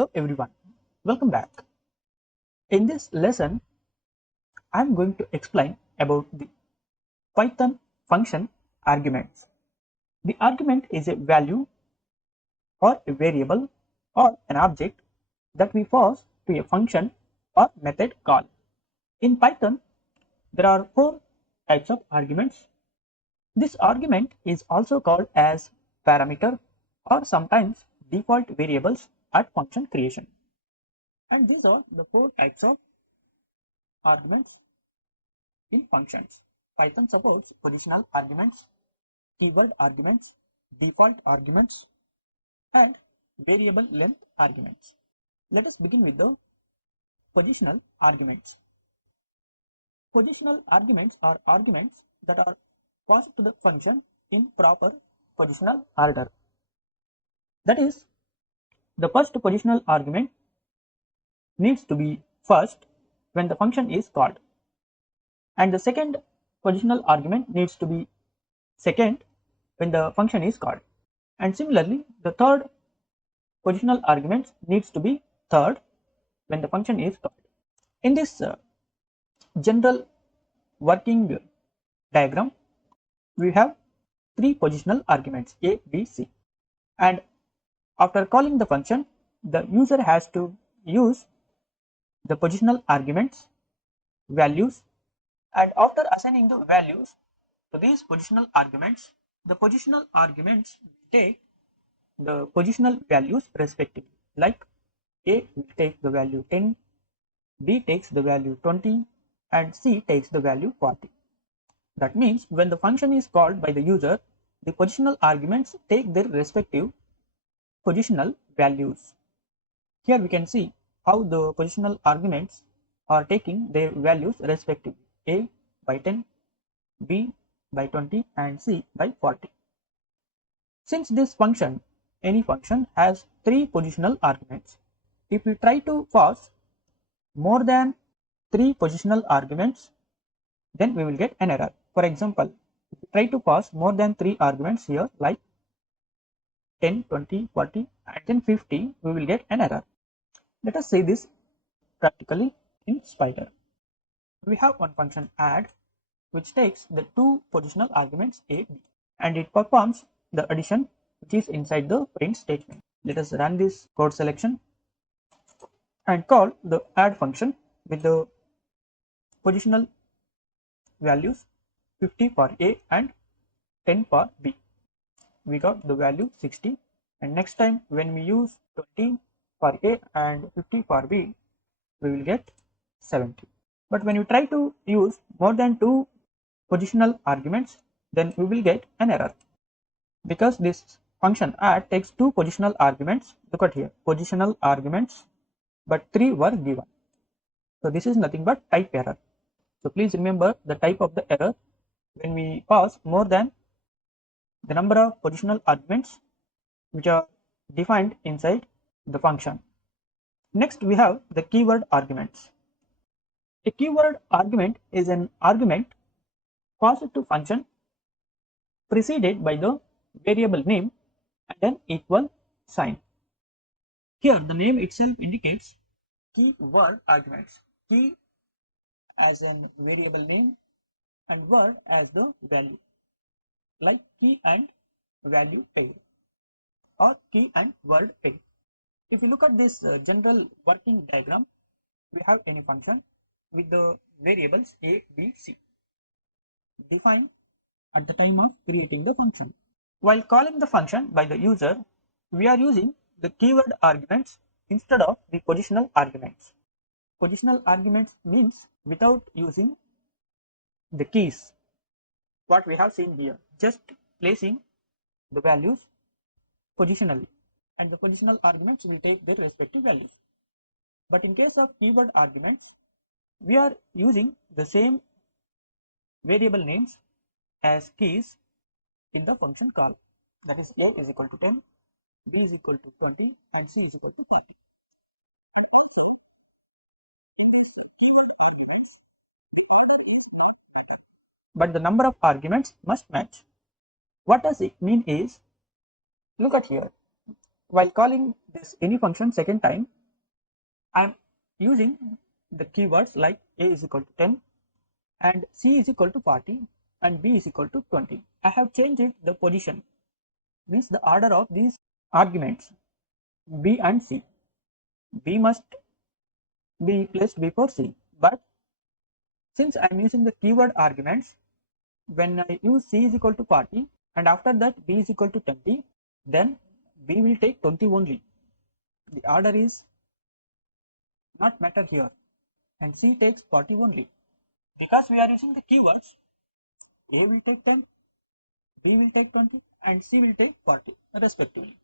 Hello everyone, welcome back. In this lesson, I am going to explain about the Python function arguments. The argument is a value or a variable or an object that we pass to a function or method call. In Python, there are four types of arguments. This argument is also called as parameter or sometimes default variables at function creation. And these are the four types of arguments in functions. Python supports positional arguments, keyword arguments, default arguments, and variable length arguments. Let us begin with the positional arguments. Positional arguments are arguments that are passed to the function in proper positional order. That is, the first positional argument needs to be first when the function is called, and the second positional argument needs to be second when the function is called, and similarly the third positional argument needs to be third when the function is called. In this general working diagram, we have three positional arguments a, b, c, and after calling the function, the user has to use the positional arguments values, and after assigning the values to these positional arguments, the positional arguments take the positional values respectively, like a will take the value 10, b takes the value 20, and c takes the value 40. That means when the function is called by the user, the positional arguments take their respective positional values. Here we can see how the positional arguments are taking their values respectively, a by 10, b by 20, and c by 40. Since this function, any function, has three positional arguments, if we try to pass more than three positional arguments, then we will get an error. For example, if we try to pass more than three arguments here, like 10, 20, 40, and then 50, we will get an error. Let us say this practically in Spider. We have one function add, which takes the two positional arguments a, b, and it performs the addition which is inside the print statement. Let us run this code selection and call the add function with the positional values 50 for a and 10 for b. We got the value 60, and next time when we use 20 for a and 50 for b, we will get 70. But when you try to use more than two positional arguments, then we will get an error, because this function add takes two positional arguments. Look at here, positional arguments, but three were given. So this is nothing but type error. So please remember the type of the error when we pass more than the number of positional arguments which are defined inside the function. Next we have the keyword arguments. A keyword argument is an argument passed to function preceded by the variable name and an equal sign. Here the name itself indicates keyword arguments, key as an variable name and word as the value, like key and value pair or key and word pair. If you look at this general working diagram, we have any function with the variables a, b, c defined at the time of creating the function. While calling the function by the user, we are using the keyword arguments instead of the positional arguments. Positional arguments means without using the keys, what we have seen here, just placing the values positionally, and the positional arguments will take their respective values. But in case of keyword arguments, we are using the same variable names as keys in the function call, that is a is equal to 10, b is equal to 20, and c is equal to 40. But the number of arguments must match. What does it mean is, look at here, while calling this any function second time, I am using the keywords like a is equal to 10 and c is equal to 40 and b is equal to 20. I have changed the position, means the order of these arguments b and c. B must be placed before c, but since I am using the keyword arguments, when I use c is equal to 40 and after that b is equal to 20, then b will take 20 only. The order is not matter here, and c takes 40 only. Because we are using the keywords, a will take 10, b will take 20 and c will take 40 respectively.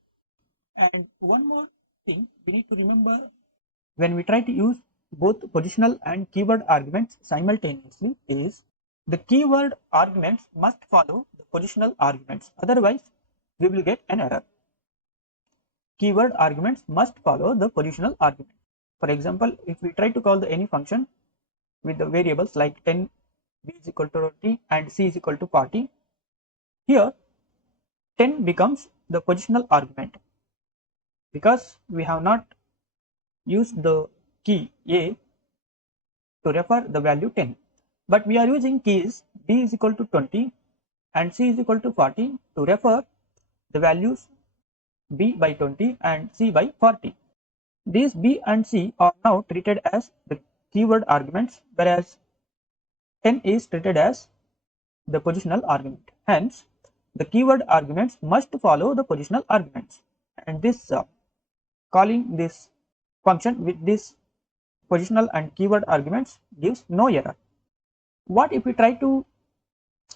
And one more thing we need to remember when we try to use both positional and keyword arguments simultaneously is the keyword arguments must follow the positional arguments, otherwise we will get an error. Keyword arguments must follow the positional argument. For example, if we try to call the any function with the variables like 10, b is equal to 20 and c is equal to 40, here 10 becomes the positional argument because we have not used the key a to refer the value 10, but we are using keys b is equal to 20 and c is equal to 40 to refer the values b by 20 and c by 40. These b and c are now treated as the keyword arguments, whereas 10 is treated as the positional argument. Hence, the keyword arguments must follow the positional arguments, and this calling this function with this positional and keyword arguments gives no error. What if we try to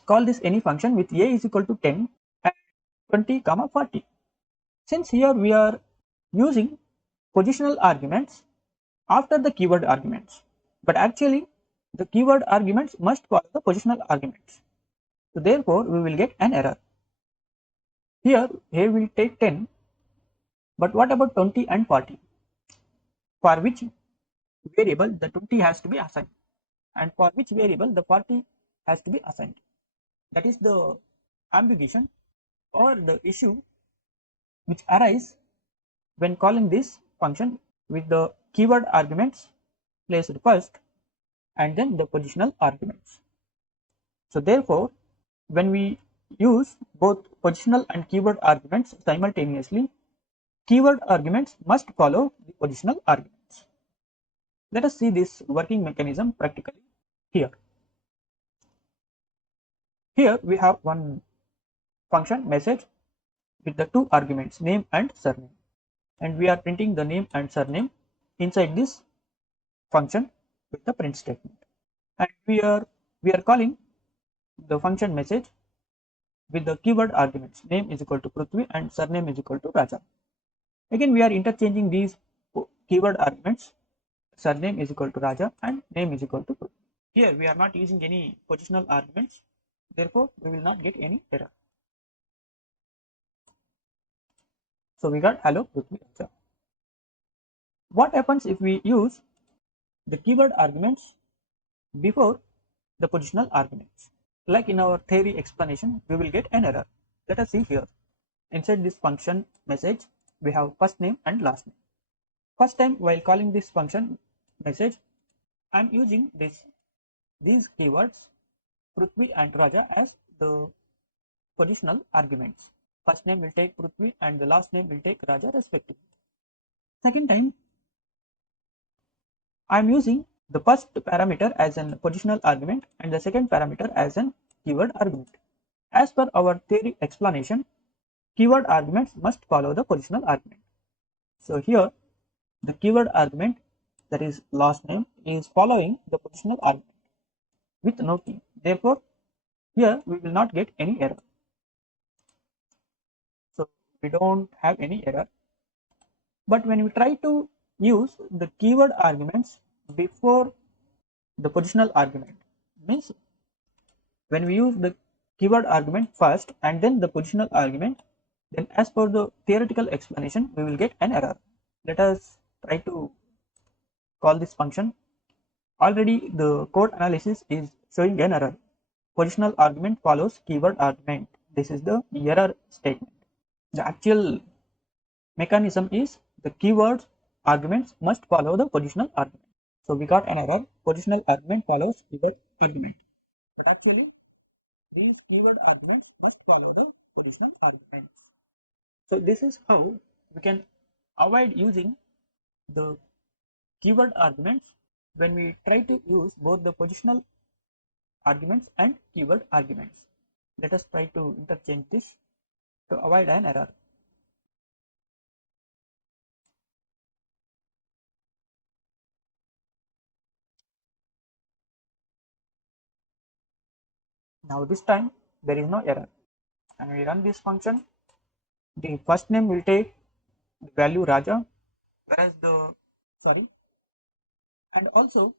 call this any function with a is equal to 10 and 20 comma 40? Since here we are using positional arguments after the keyword arguments, but actually the keyword arguments must follow the positional arguments. So therefore we will get an error. Here a will take 10, but what about 20 and 40? For which variable the 20 has to be assigned and for which variable the 40 has to be assigned? That is the ambiguity or the issue which arise when calling this function with the keyword arguments placed first and then the positional arguments. So therefore, when we use both positional and keyword arguments simultaneously, keyword arguments must follow the positional arguments. Let us see this working mechanism practically here. Here we have one function message with the two arguments name and surname, and we are printing the name and surname inside this function with the print statement, and we are calling the function message with the keyword arguments name is equal to Prithvi and surname is equal to Raja. Again we are interchanging these keyword arguments, surname is equal to Raja and name is equal to Prithvi. Here we are not using any positional arguments, therefore we will not get any error. So we got hello Prithvi Raja. What happens if we use the keyword arguments before the positional arguments? Like in our theory explanation, we will get an error. Let us see here. Inside this function message, we have first name and last name. First time while calling this function message, I am using these keywords Prithvi and Raja as the positional arguments. First name will take Prithvi and the last name will take Raja respectively. Second time, I am using the first parameter as a positional argument and the second parameter as a keyword argument. As per our theory explanation, keyword arguments must follow the positional argument. So here the keyword argument, that is last name, is following the positional argument with no key. Therefore, here we will not get any error. So we don't have any error. But when we try to use the keyword arguments before the positional argument, means when we use the keyword argument first and then the positional argument, then as per the theoretical explanation we will get an error. Let us try to call this function. Already the code analysis is showing an error. Positional argument follows keyword argument. This is the error statement. The actual mechanism is the keyword arguments must follow the positional argument. So we got an error. Positional argument follows keyword argument. But actually, these keyword arguments must follow the positional arguments. So this is how we can avoid using the keyword arguments when we try to use both the positional arguments and keyword arguments. Let us try to interchange this to avoid an error. Now this time there is no error. And we run this function. The first name will take the value Raja, whereas the sorry, and also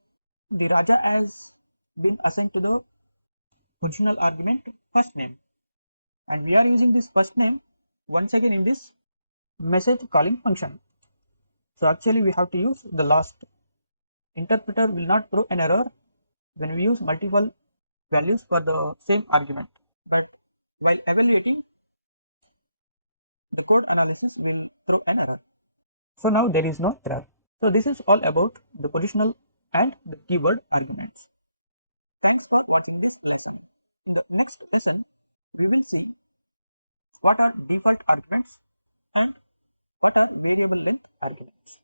the Raja has been assigned to the positional argument first name, and we are using this first name once again in this message calling function. So actually we have to use the last. Interpreter will not throw an error when we use multiple values for the same argument, but while evaluating, the code analysis will throw an error. So now there is no error. So this is all about the positional and the keyword arguments. Thanks for watching this lesson. In the next lesson, we will see what are default arguments and what are variable length arguments.